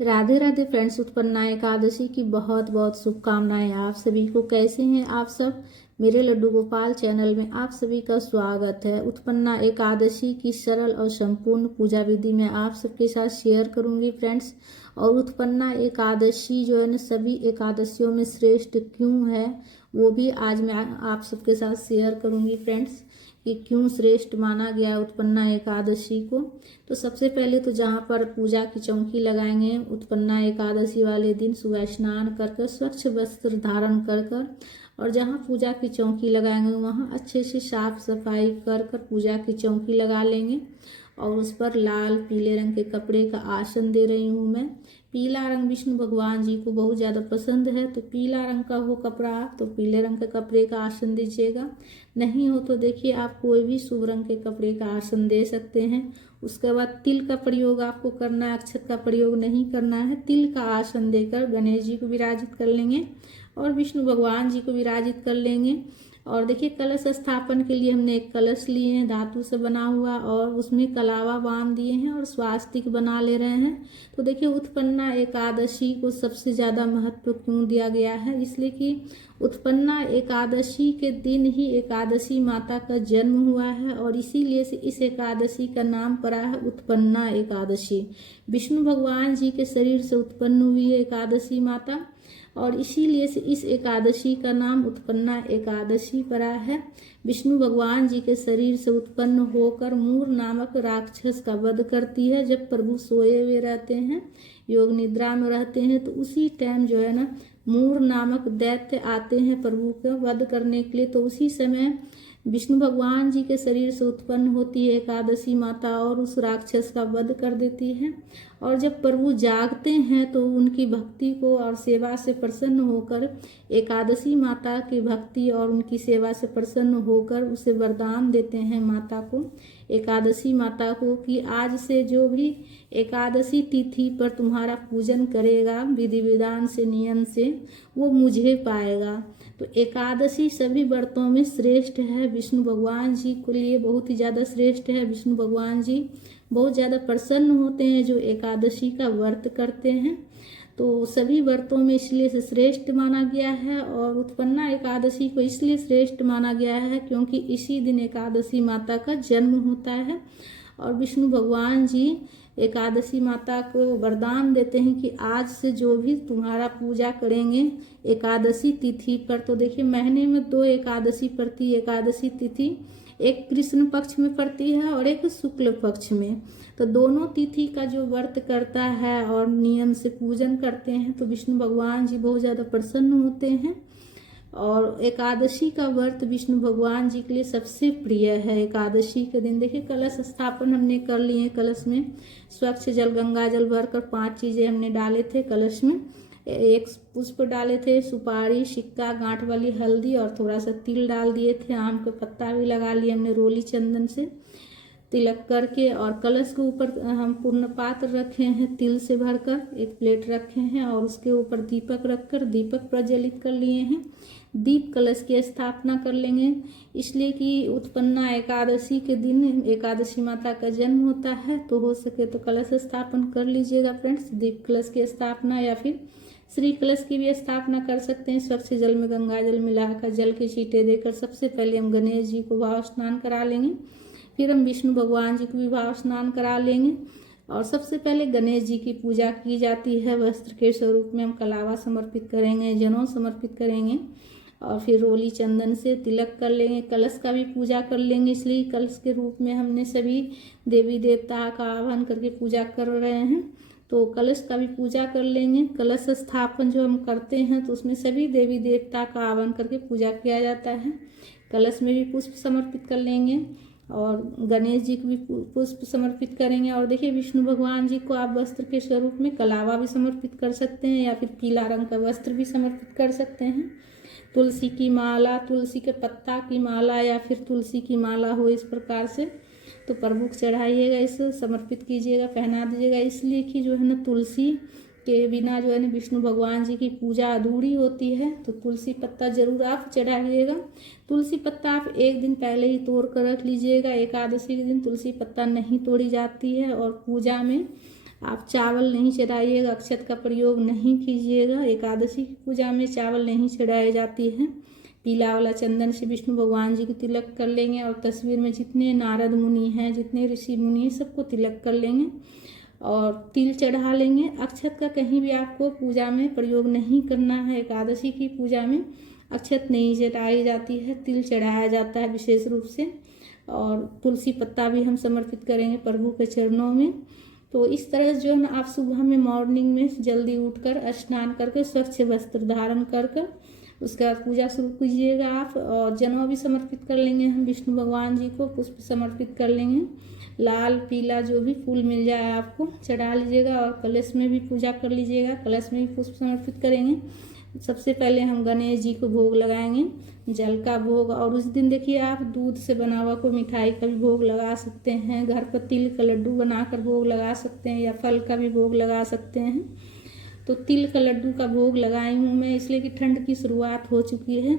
Radhe Radhe friends. उत्पन्ना एकादशी की बहुत बहुत शुभकामनाएं आप सभी को। कैसे हैं आप सब? मेरे लड्डू गोपाल चैनल में आप सभी का स्वागत है। उत्पन्ना एकादशी की सरल और संपूर्ण पूजा विधि में आप सबके साथ शेयर करूंगी फ्रेंड्स। और उत्पन्ना एकादशी जो है ना, सभी एकादशियों में श्रेष्ठ क्यों है वो भी आज मैं आप सबके साथ शेयर करूंगी फ्रेंड्स, कि क्यों श्रेष्ठ माना गया उत्पन्ना एकादशी को। तो सबसे पहले तो जहाँ पर पूजा की चौकी लगाएंगे, उत्पन्ना एकादशी वाले दिन सुबह स्नान कर कर स्वच्छ वस्त्र धारण कर कर और जहाँ पूजा की चौकी लगाएंगे वहाँ अच्छे से साफ सफाई कर कर पूजा की चौकी लगा लेंगे। और उस पर लाल पीले रंग के कपड़े का आसन दे रही हूँ मैं। पीला रंग विष्णु भगवान जी को बहुत ज़्यादा पसंद है, तो पीला रंग का हो कपड़ा तो पीले रंग के कपड़े का आसन दीजिएगा। नहीं हो तो देखिए आप कोई भी शुभ रंग के कपड़े का आसन दे सकते हैं। उसके बाद तिल का प्रयोग आपको करना है, अक्षत का प्रयोग नहीं करना है। तिल का आसन देकर गणेश जी को विराजित कर लेंगे और विष्णु भगवान जी को विराजित कर लेंगे। और देखिए कलश स्थापन के लिए हमने एक कलश लिए हैं धातु से बना हुआ, और उसमें कलावा बांध दिए हैं और स्वास्तिक बना ले रहे हैं। तो देखिए उत्पन्ना एकादशी को सबसे ज़्यादा महत्व क्यों दिया गया है, इसलिए कि उत्पन्ना एकादशी के दिन ही एकादशी माता का जन्म हुआ है और इसीलिए से इस एकादशी का नाम पड़ा है उत्पन्ना एकादशी। विष्णु भगवान जी के शरीर से उत्पन्न हुई है एकादशी माता और इसीलिए से इस एकादशी का नाम उत्पन्ना एकादशी पड़ा है। विष्णु भगवान जी के शरीर से उत्पन्न होकर मूर नामक राक्षस का वध करती है। जब प्रभु सोए हुए रहते हैं, योग निद्रा में रहते हैं, तो उसी टाइम जो है ना मूर नामक दैत्य आते हैं प्रभु का वध करने के लिए। तो उसी समय विष्णु भगवान जी के शरीर से उत्पन्न होती है एकादशी माता और उस राक्षस का वध कर देती है। और जब प्रभु जागते हैं तो उनकी भक्ति को और सेवा से प्रसन्न होकर एकादशी माता की भक्ति और उनकी सेवा से प्रसन्न होकर उसे वरदान देते हैं माता को, एकादशी माता को, कि आज से जो भी एकादशी तिथि पर तुम्हारा पूजन करेगा विधि विधान से नियम से, वो मुझे पाएगा। तो एकादशी सभी व्रतों में श्रेष्ठ है, विष्णु भगवान जी के लिए बहुत ही ज़्यादा श्रेष्ठ है। विष्णु भगवान जी बहुत ज़्यादा प्रसन्न होते हैं जो एकादशी का व्रत करते हैं। तो सभी व्रतों में इसलिए से श्रेष्ठ माना गया है। और उत्पन्ना एकादशी को इसलिए श्रेष्ठ माना गया है क्योंकि इसी दिन एकादशी माता का जन्म होता है। और विष्णु भगवान जी एकादशी माता को वरदान देते हैं कि आज से जो भी तुम्हारा पूजा करेंगे एकादशी तिथि पर, तो देखिए महीने में 2 एकादशी पड़ती है एकादशी तिथि, एक कृष्ण पक्ष में पड़ती है और एक शुक्ल पक्ष में। तो दोनों तिथि का जो व्रत करता है और नियम से पूजन करते हैं तो विष्णु भगवान जी बहुत ज़्यादा प्रसन्न होते हैं। और एकादशी का व्रत विष्णु भगवान जी के लिए सबसे प्रिय है। एकादशी के दिन देखिए कलश स्थापन हमने कर लिए। कलश में स्वच्छ जल गंगा जल भरकर 5 चीज़ें हमने डाले थे कलश में। एक पुष्प डाले थे, सुपारी, सिक्का, गांठ वाली हल्दी और थोड़ा सा तिल डाल दिए थे। आम का पत्ता भी लगा लिया हमने रोली चंदन से तिलक करके। और कलश के ऊपर हम पूर्ण पात्र रखे हैं तिल से भरकर, एक प्लेट रखे हैं और उसके ऊपर दीपक रखकर दीपक प्रज्वलित कर लिए हैं। दीप कलश की स्थापना कर लेंगे, इसलिए कि उत्पन्ना एकादशी के दिन एकादशी माता का जन्म होता है। तो हो सके तो कलश स्थापन कर लीजिएगा फ्रेंड्स, दीप कलश की स्थापना, या फिर श्री कलश की भी स्थापना कर सकते हैं। स्वच्छ जल में गंगा जल मिलाकर जल के छींटे देकर सबसे पहले हम गणेश जी को भाव स्नान करा लेंगे, फिर हम विष्णु भगवान जी को भी भाव स्नान करा लेंगे। और सबसे पहले गणेश जी की पूजा की जाती है। वस्त्र के स्वरूप में हम कलावा समर्पित करेंगे, जनेऊ समर्पित करेंगे और फिर रोली चंदन से तिलक कर लेंगे। कलश का भी पूजा कर लेंगे, इसलिए कलश के रूप में हमने सभी देवी देवता का आह्वान करके पूजा कर रहे हैं। तो कलश का भी पूजा कर लेंगे। कलश स्थापन जो हम करते हैं तो उसमें सभी देवी देवता का आह्वान करके पूजा किया जाता है। कलश में भी पुष्प समर्पित कर लेंगे और गणेश जी को भी पुष्प समर्पित करेंगे। और देखिए विष्णु भगवान जी को आप वस्त्र के स्वरूप में कलावा भी समर्पित कर सकते हैं या फिर पीला रंग का वस्त्र भी समर्पित कर सकते हैं। तुलसी की माला, तुलसी के पत्ता की माला या फिर तुलसी की माला हो इस प्रकार से तो प्रभु को चढ़ाइएगा, इसे समर्पित कीजिएगा, पहना दीजिएगा। इसलिए कि जो है ना तुलसी के बिना जो है ना विष्णु भगवान जी की पूजा अधूरी होती है। तो तुलसी पत्ता जरूर आप चढ़ाइएगा। तुलसी पत्ता आप एक दिन पहले ही तोड़ कर रख लीजिएगा। एकादशी के दिन तुलसी पत्ता नहीं तोड़ी जाती है और पूजा में आप चावल नहीं चढ़ाइएगा, अक्षत का प्रयोग नहीं कीजिएगा। एकादशी की पूजा में चावल नहीं चढ़ाई जाती है। पीला वाला चंदन से विष्णु भगवान जी को तिलक कर लेंगे और तस्वीर में जितने नारद मुनि हैं, जितने ऋषि मुनि हैं, सबको तिलक कर लेंगे और तिल चढ़ा लेंगे। अक्षत का कहीं भी आपको पूजा में प्रयोग नहीं करना है। एकादशी की पूजा में अक्षत नहीं चढ़ाई जाती है, तिल चढ़ाया जाता है विशेष रूप से। और तुलसी पत्ता भी हम समर्पित करेंगे प्रभु के चरणों में। तो इस तरह जो है ना, आप सुबह में मॉर्निंग में जल्दी उठकर स्नान करके स्वच्छ वस्त्र धारण कर उसके बाद पूजा शुरू कीजिएगा आप। और जनेऊ भी समर्पित कर लेंगे हम विष्णु भगवान जी को, पुष्प समर्पित कर लेंगे। लाल पीला जो भी फूल मिल जाए आपको चढ़ा लीजिएगा और कलश में भी पूजा कर लीजिएगा, कलश में भी पुष्प समर्पित करेंगे। सबसे पहले हम गणेश जी को भोग लगाएंगे, जल का भोग। और उस दिन देखिए आप दूध से बना हुआ कोई मिठाई का भी भोग लगा सकते हैं, घर पर तिल का लड्डू बनाकर भोग लगा सकते हैं या फल का भी भोग लगा सकते हैं। तो तिल का लड्डू का भोग लगाई हूँ मैं, इसलिए कि ठंड की शुरुआत हो चुकी है।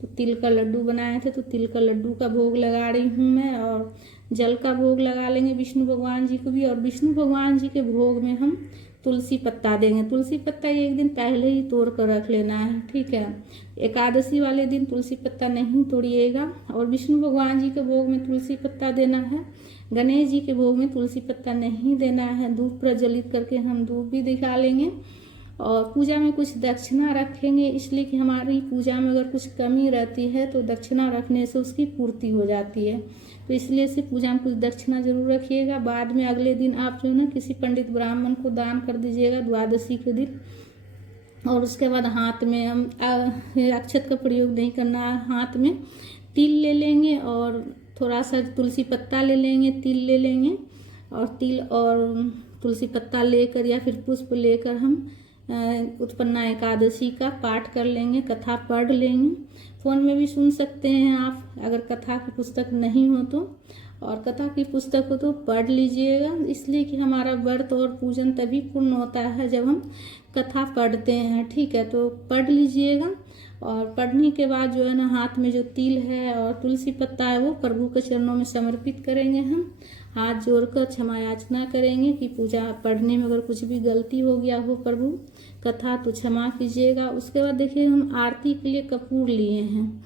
तो तिल का लड्डू बनाए थे, तो तिल का लड्डू का भोग लगा रही हूँ मैं। और जल का भोग लगा लेंगे विष्णु भगवान जी को भी। और विष्णु भगवान जी के भोग में हम तुलसी पत्ता देंगे। तुलसी पत्ता एक दिन पहले ही तोड़ कर रख लेना है, ठीक है। एकादशी वाले दिन तुलसी पत्ता नहीं तोड़िएगा। और विष्णु भगवान जी के भोग में तुलसी पत्ता देना है, गणेश जी के भोग में तुलसी पत्ता नहीं देना है। धूप प्रज्वलित करके हम धूप भी दिखा लेंगे और पूजा में कुछ दक्षिणा रखेंगे, इसलिए कि हमारी पूजा में अगर कुछ कमी रहती है तो दक्षिणा रखने से उसकी पूर्ति हो जाती है। तो इसलिए से पूजा में कुछ दक्षिणा जरूर रखिएगा। बाद में अगले दिन आप जो है ना किसी पंडित ब्राह्मण को दान कर दीजिएगा द्वादशी के दिन। और उसके बाद हाथ में हम अक्षत का प्रयोग नहीं करना है, हाथ में तिल ले लेंगे और थोड़ा सा तुलसी पत्ता ले लेंगे, तिल ले लेंगे। और तिल और तुलसी पत्ता लेकर या फिर पुष्प लेकर हम उत्पन्ना एकादशी का पाठ कर लेंगे, कथा पढ़ लेंगे। फ़ोन में भी सुन सकते हैं आप, अगर कथा की पुस्तक नहीं हो तो। और कथा की पुस्तक हो तो पढ़ लीजिएगा, इसलिए कि हमारा व्रत और पूजन तभी पूर्ण होता है जब हम कथा पढ़ते हैं, ठीक है। तो पढ़ लीजिएगा। और पढ़ने के बाद जो है ना हाथ में जो तिल है और तुलसी पत्ता है वो प्रभु के चरणों में समर्पित करेंगे। हम हाथ जोड़कर क्षमा याचना करेंगे कि पूजा पढ़ने में अगर कुछ भी गलती हो गया हो प्रभु कथा तो क्षमा कीजिएगा। उसके बाद देखिए हम आरती के लिए कपूर लिए हैं।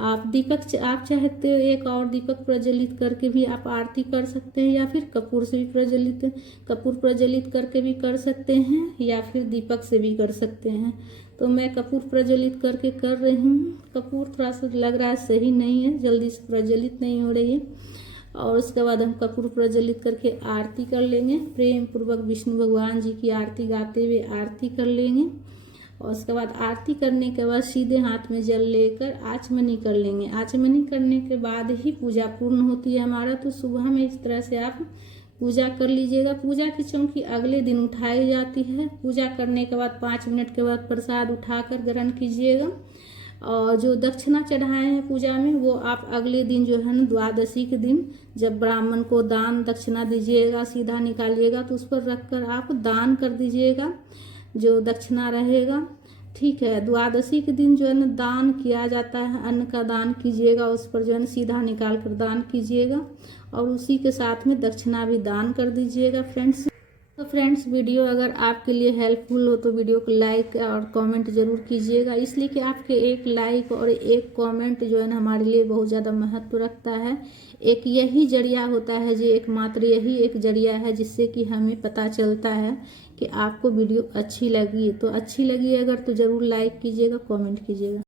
आप दीपक आप चाहते हो एक और दीपक प्रज्वलित करके भी आप आरती कर सकते हैं, या फिर कपूर से भी कपूर प्रज्वलित करके भी कर सकते हैं, या फिर दीपक से भी कर सकते हैं। तो मैं कपूर प्रज्वलित करके कर रही हूँ। कपूर थोड़ा सा लग रहा है सही नहीं है, जल्दी से प्रज्वलित नहीं हो रही है। और उसके बाद हम कपूर प्रज्वलित करके आरती कर लेंगे, प्रेम पूर्वक विष्णु भगवान जी की आरती गाते हुए आरती कर लेंगे। और उसके बाद आरती करने के बाद सीधे हाथ में जल लेकर आचमनी कर लेंगे। आचमनी करने के बाद ही पूजा पूर्ण होती है हमारा। तो सुबह में इस तरह से आप पूजा कर लीजिएगा। पूजा की चौकी अगले दिन उठाई जाती है। पूजा करने के बाद 5 मिनट के बाद प्रसाद उठाकर ग्रहण कीजिएगा। और जो दक्षिणा चढ़ाए हैं पूजा में वो आप अगले दिन जो है ना द्वादशी के दिन जब ब्राह्मण को दान दक्षिणा दीजिएगा, सीधा निकालिएगा तो उस पर रखकर आप दान कर दीजिएगा जो दक्षिणा रहेगा, ठीक है। द्वादशी के दिन जो है ना दान किया जाता है, अन्न का दान कीजिएगा, उस पर जो है ना सीधा निकाल कर दान कीजिएगा और उसी के साथ में दक्षिणा भी दान कर दीजिएगा फ्रेंड्स। तो फ्रेंड्स वीडियो अगर आपके लिए हेल्पफुल हो तो वीडियो को लाइक और कमेंट जरूर कीजिएगा, इसलिए कि आपके एक लाइक और एक कमेंट जो है ना हमारे लिए बहुत ज़्यादा महत्व रखता है। एक यही जरिया होता है जो एकमात्र यही एक जरिया है जिससे कि हमें पता चलता है कि आपको वीडियो अच्छी लगी। तो अच्छी लगी अगर तो ज़रूर लाइक कीजिएगा, कमेंट कीजिएगा।